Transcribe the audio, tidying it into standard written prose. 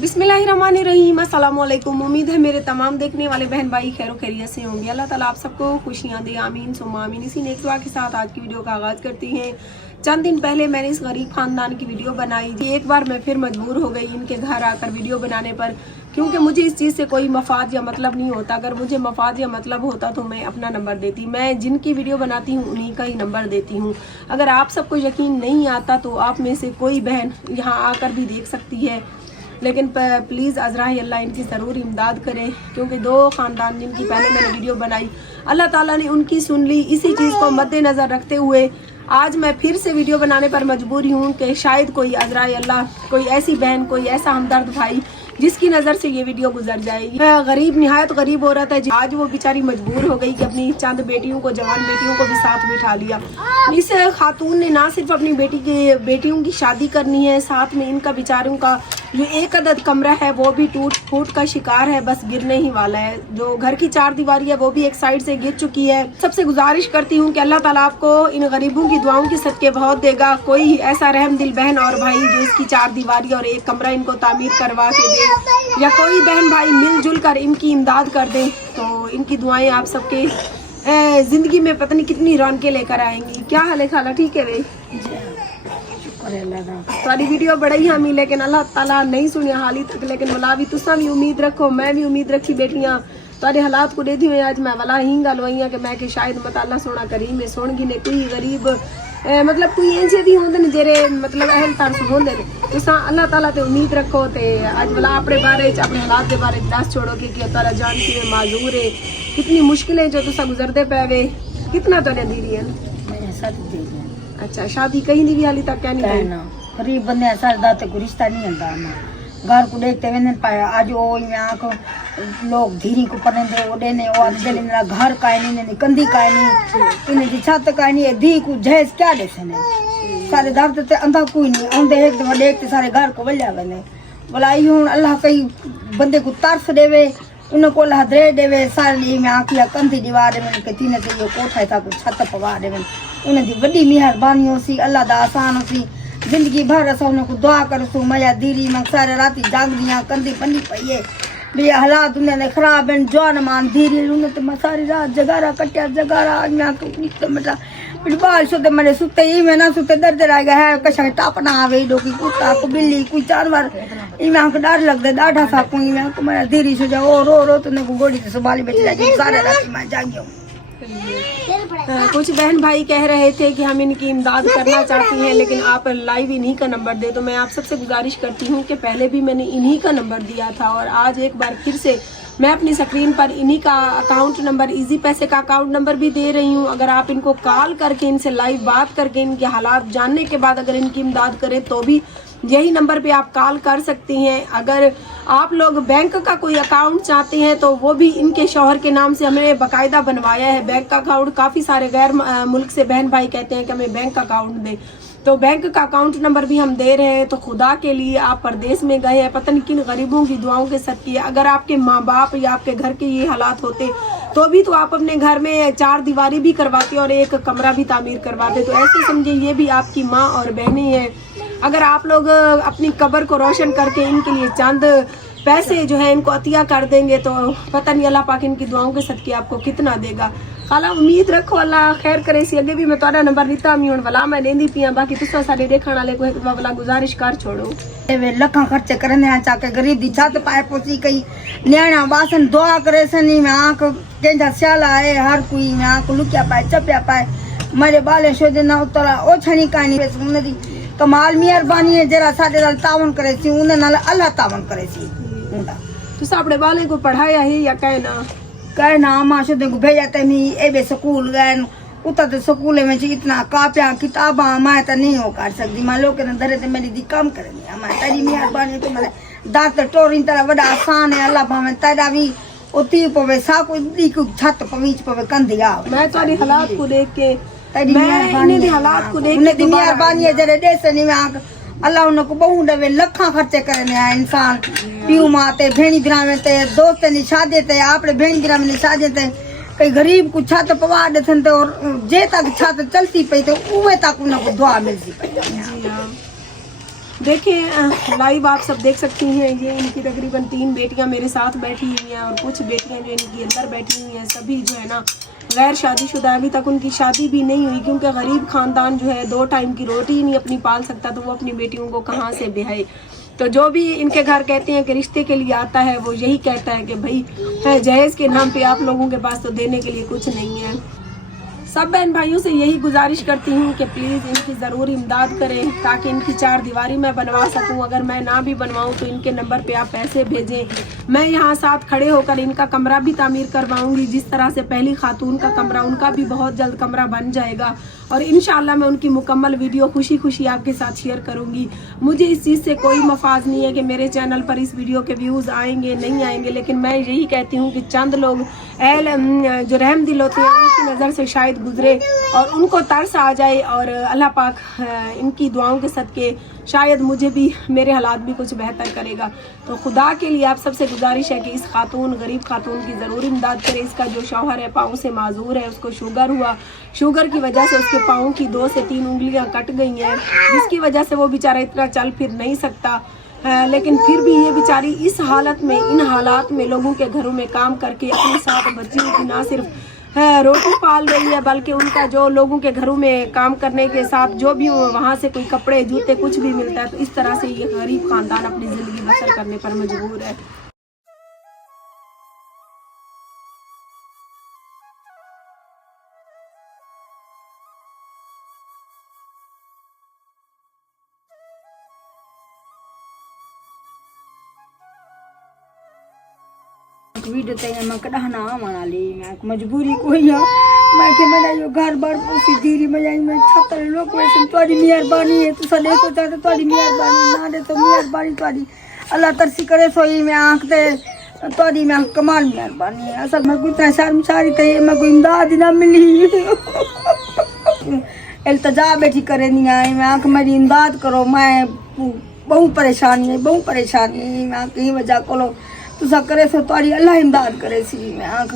बिस्मिल्लाहिर्रहमानिर्रहीम, अस्सलामुअलैकुम। उम्मीद है मेरे तमाम देखने वाले बहन भाई खैर खैरियत से होंगे। अल्लाह ताला आप सबको खुशियाँ दे, आमीन सुम्मा आमीन। इसी नेक दुआ के साथ आज की वीडियो का आगाज़ करती हैं। चंद दिन पहले मैंने इस गरीब खानदान की वीडियो बनाई थी। एक बार मैं फिर मजबूर हो गई इनके घर आकर वीडियो बनाने पर, क्योंकि मुझे इस चीज़ से कोई मफाद या मतलब नहीं होता। अगर मुझे मफाद या मतलब होता तो मैं अपना नंबर देती। मैं जिनकी वीडियो बनाती हूँ उन्हीं का ही नंबर देती हूँ। अगर आप सबको यकीन नहीं आता तो आप में से कोई बहन यहाँ आकर भी देख सकती है, लेकिन प्लीज़ अज़राही अल्लाह इनकी ज़रूर इमदाद करें, क्योंकि दो ख़ानदान जिनकी पहले मैंने वीडियो बनाई अल्लाह ताला ने उनकी सुन ली। इसी चीज़ को मद्देनज़र रखते हुए आज मैं फिर से वीडियो बनाने पर मजबूर हूँ कि शायद कोई अज़राही अल्लाह, कोई ऐसी बहन, कोई ऐसा हमदर्द भाई जिसकी नज़र से ये वीडियो गुजर जाएगी। गरीब, निहायत गरीब औरत है। आज वो बेचारी मजबूर हो गई कि अपनी चंद बेटियों को, जवान बेटियों को भी साथ बिठा लिया। इस खातून ने ना सिर्फ अपनी बेटियों की शादी करनी है, साथ में इनका बेचारों का जो एक अदद कमरा है वो भी टूट फूट का शिकार है, बस गिरने ही वाला है। जो घर की चार दीवारी है वो भी एक साइड से गिर चुकी है। सबसे गुजारिश करती हूँ कि अल्लाह ताला आपको इन गरीबों की दुआओं के सदके बहुत देगा। कोई ऐसा रहमदिल बहन और भाई जो इसकी चार दीवारी और एक कमरा इनको तामीर करवा के दे, या कोई बहन भाई मिलजुल कर इनकी इमदाद कर दे, तो इनकी दुआएं आप सबके जिंदगी में पता नहीं कितनी रौनकें लेकर आएंगी। क्या हाल है खाला? ठीक है भाई, सारी वीडियो बढ़ाई हमी, लेकिन अल्लाह ताला नहीं सुनिया हाली तक। लेकिन वाला भी तुसा भी उम्मीद रखो, मैं भी उम्मीद रखी बेटियां तारे हालात को देती हुए आज मैं वाला ही गलवाइया कि मैं कि शायद मत अल्लाह सोना करीम में सुनगी ने कोई गरीब मतलब कोई ऐसे भी होंदे ने जेरे मतलब अहल तरस होंदे ने। तुसा अल्लाह ताला ते उम्मीद रखो ते आज वाला अपने बारे च, अपने हालात के बारे दस छोड़ो कि तारा जानती है माजूर है कितनी मुश्किलें जो तुसा गुजरते पे। कितना तो दी रही है? अच्छा, शादी कहीं नहीं भी हाली तक? क्या नहीं ना गरीब बंदे सरदा ते कोई रिश्ता नहीं होता ना। घर को देखते वेंदे पाया आज ओ यहाँ को लोग धीरी को पने दे ओडे ने ओ आज ना घर का नहीं ने कंदी का नहीं इने दी छत का नहीं धी को जहेज क्या देसे ने सारे दर्द ते अंधा कोई नहीं आंदे एक दफा देखते सारे घर को वल्या वेने बुलाई हुन अल्लाह कई बंदे को तरस देवे उन को अल्लाह दे देवे। सारी में आखिया कंदी दीवार में के तीन ते यो कोठा था को छत पवा देवे उन दी बड़ी मेहरबानी होसी। अल्लाह दा आसान होसी। जिंदगी भर अस उनको दुआ करसू मया दीरी में सारे राती जागदियां कंदी पन्नी पईए भी हालात उन्हें खराब हैं। जवान मान धीरे उन्हें तो मैं सारी रात जगारा कटिया जगारा मैं निकल मटा बाल सोते मरे सुते ही में ना सुते दर्द रह गया है कशा टापना आवे डोकी कुत्ता को बिल्ली कोई जानवर इमें आंख डर लगता डाढ़ा सा कोई मैं को मैं धीरे से जाओ रो तुमने को गोड़ी से संभाली बैठी जाएगी सारे रात मैं जागी हूँ। कुछ बहन भाई कह रहे थे कि हम इनकी इमदाद करना चाहती हैं, लेकिन आप लाइव इन्हीं का नंबर दे। तो मैं आप सबसे गुजारिश करती हूँ कि पहले भी मैंने इन्हीं का नंबर दिया था और आज एक बार फिर से मैं अपनी स्क्रीन पर इन्हीं का अकाउंट नंबर, इजी पैसे का अकाउंट नंबर भी दे रही हूँ। अगर आप इनको कॉल करके इनसे लाइव बात करके इनके हालात जानने के बाद अगर इनकी इमदाद करें तो भी यही नंबर पे आप कॉल कर सकती हैं। अगर आप लोग बैंक का कोई अकाउंट चाहते हैं तो वो भी इनके शौहर के नाम से हमने बाकायदा बनवाया है बैंक का अकाउंट। काफ़ी सारे गैर मुल्क से बहन भाई कहते हैं कि हमें बैंक का अकाउंट दें, तो बैंक का अकाउंट नंबर भी हम दे रहे हैं। तो खुदा के लिए आप परदेश में गए हैं, पता नहीं किन गरीबों की दुआओं के सदके, अगर आपके माँ बाप या आपके घर के ये हालात होते तो भी तो आप अपने घर में चार दीवारी भी करवाते और एक कमरा भी तामीर करवाते। तो ऐसे समझे ये भी आपकी माँ और बहनें हैं। अगर आप लोग अपनी कब्र को रोशन करके इनके लिए चंद पैसे जो है इनको अतिया कर देंगे तो पता नहीं अल्लाह पाक इनकी दुआओं के सदके आपको कितना देगा। खाला उम्मीद रखो अल्लाह खैर करे। सी अगे भी मैं तुम्हारा नंबर दिता मी हुन वाला मैं देंदी पिया, बाकी तुसा सारे देखण वाले को एक वाला गुजारिश कर छोड़ो। वे लखा खर्चे करने चाके गरीब दी छत पाए पोसी कई न्याणा बासन दुआ करे सनी में आंख केंजा स्याला है हर कोई में आंख लुकिया पाए चपिया पाए मेरे बाले शोदे ना उतरा ओ छणी कानी उन्हें दी कमाल मेहरबानी है जरा साडे नाल तावन करे सी उन्हें नाल अल्लाह तावन करे सी। तुसा अपने बाले को पढ़ाया है या कहना मां शोदे को भेजा ते मी एबे स्कूल गए उतर तो स्कूल में इतना कापियां किताबा मैं तो नहीं हो कर सकती। मैं लोग दरे ते मेरी दी कम करनी मैं तेरी मेहरबानी तो मैं दांत टोरी तरह बड़ा आसान है। अल्लाह भावे तेरा भी उती पवे सा कोई दी को छत पवीच पवे कंधिया मैं तुम्हारी हालात को देख के तेरी मेहरबानी हालात को देख के मेहरबानी है जरे देसे नहीं मैं अल्लाह उनको बहु डवे लखा खर्चे करने आए इंसान पीऊ माते भेणी बिरामे ते दोस्त ने शादी ते आपरे भेणी बिरामे ने शादी ते कई गरीब को छत पवा देथन ते और जे तक छत चलती पई तो उवे तक उनको दुआ मिलती पई। देखिए लाइव आप सब देख सकती हैं, ये इनकी तकरीबन 3 बेटियां मेरे साथ बैठी हुई हैं और कुछ बेटियां जो इनकी अंदर बैठी हुई हैं सभी जो है ना गैर शादीशुदा। अभी तक उनकी शादी भी नहीं हुई, क्योंकि गरीब ख़ानदान जो है 2 टाइम की रोटी ही नहीं अपनी पाल सकता, तो वो अपनी बेटियों को कहाँ से ब्याहे। तो जो भी इनके घर कहते हैं कि रिश्ते के लिए आता है, वो यही कहता है कि भाई जहेज़ के नाम पे आप लोगों के पास तो देने के लिए कुछ नहीं है। सब बहन भाइयों से यही गुजारिश करती हूँ कि प्लीज़ इनकी ज़रूर इमदाद करें, ताकि इनकी 4 दीवारी मैं बनवा सकूँ। अगर मैं ना भी बनवाऊँ तो इनके नंबर पे आप पैसे भेजें, मैं यहाँ साथ खड़े होकर इनका कमरा भी तामीर करवाऊँगी। जिस तरह से पहली खातून का कमरा, उनका भी बहुत जल्द कमरा बन जाएगा और इंशाल्लाह मैं उनकी मुकम्मल वीडियो खुशी खुशी आपके साथ शेयर करूँगी। मुझे इस चीज़ से कोई मफाज नहीं है कि मेरे चैनल पर इस वीडियो के व्यूज़ आएंगे नहीं आएंगे, लेकिन मैं यही कहती हूँ कि चंद लोग जो रहम दिल होते हैं उनकी नज़र से शायद गुजरे और उनको तरस आ जाए, और अल्लाह पाक इनकी दुआओं के सदके शायद मुझे भी, मेरे हालात भी कुछ बेहतर करेगा। तो खुदा के लिए आप सबसे गुजारिश है कि इस खातून, गरीब खातून की ज़रूर इमदाद करें। इसका जो शौहर है पाँव से माजूर है, उसको शुगर हुआ, शुगर की वजह से उसके पाँव की 2 से 3 उंगलियां कट गई हैं, जिसकी वजह से वो बेचारा इतना चल फिर नहीं सकता। लेकिन फिर भी ये बेचारी इस हालत में, इन हालात में लोगों के घरों में काम करके अपने 7 बच्चियों की ना सिर्फ रोटी पाल रही है, बल्कि उनका जो लोगों के घरों में काम करने के साथ जो भी वहाँ से कोई कपड़े जूते कुछ भी मिलता है, तो इस तरह से ये गरीब खानदान अपनी ज़िंदगी बसर करने पर मजबूर है। वीडियो ते मैं कड़ा ना मना ली, मैं मजबूरी कोई है, मैं के मैंने यो घर बार पूसी धीरी में आई, मैं छतर लोग वैसे तुम्हारी मेहरबानी है, तू सदे तो चाहते तुम्हारी मेहरबानी ना दे तो मेहरबानी तुम्हारी अल्लाह तरसी करे। सोई मैं आंख ते तुम्हारी मैं कमाल मेहरबानी है। असल मैं कोई शर्म सारी थे, मैं कोई इमदाद ना मिली इल्तजा बेटी करे नहीं आई, मैं आंख मेरी इमदाद करो, मैं बहुत परेशानी है, बहुत परेशानी है, मैं की वजह को तुसा करे सो तुम्हारी अल्लाह इमदाद करे सी, मैं आंख